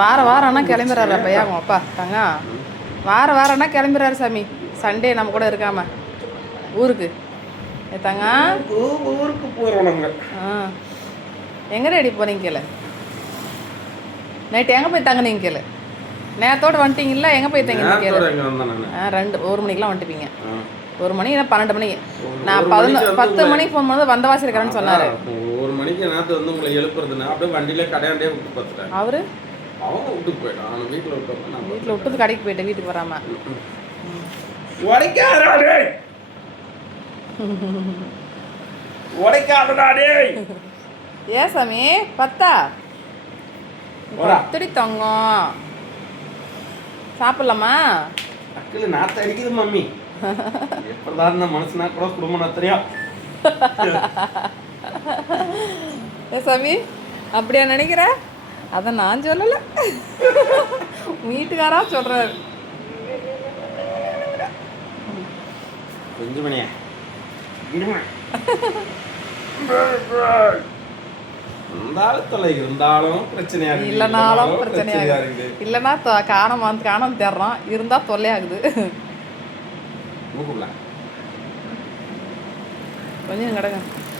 வாரம்னா கிளம்பிடுறாரு பையா உங்க அப்பா தங்க. வாரம்னா கிளம்பிடுறாரு சாமி. சண்டே நம்ம கூட இருக்காம ஊருக்கு தங்க. ஊருக்கு போகிறோம். எங்கே ரெடி போகிறீங்க கேளு. நைட்டு எங்கே போய் தங்குனீங்க கேளு. நேரத்தோடு வந்துட்டீங்களா? எங்கே போய் தங்கிங்க கேளு. 1 மணிக்கெலாம் வந்துட்டுப்பீங்க. 1 மணி இல்லை 12 மணிக்கு. நான் 10 மணிக்கு ஃபோன் பண்ணது வந்தவாசி இருக்கிறேன்னு சொன்னார். 1 மணிக்கு நேரத்தை வந்து உங்களை எழுப்புறதுன்னா அப்படியே வண்டியிலே கடையாண்டே விட்டு பார்த்துட்டேன். அவரு அவங்க வீட்டுக்கு போயிட்டான். அவன் வீட்டில் விட்டு நான் வீட்டில் விட்டது கடைக்கு போயிட்டேன். வீட்டுக்கு வராமல் உடைக்காதே. ஏன் சாமி பத்தா பத்தடி தங்கம் சாப்பிடலாமா? அக்கில் நாற்று அடிக்குது மம்மி. எப்படிதான் இந்த மனுஷனா கூட குடும்பம் நாத்திரியா. ஏ சாமி அப்படியா நினைக்கிற? அதை நான் சொல்லலை, வீட்டுக்காரா சொல்கிறாரு. கொஞ்சம் மணியா இருந்தாலும் பிரச்சனையா இருக்கு. இல்லைனாலும் பிரச்சனையா இருக்குது. இல்லைன்னா காணாம தேடுறோம். இருந்தால் தொல்லையாகுது. கொஞ்சம் கிடங்க.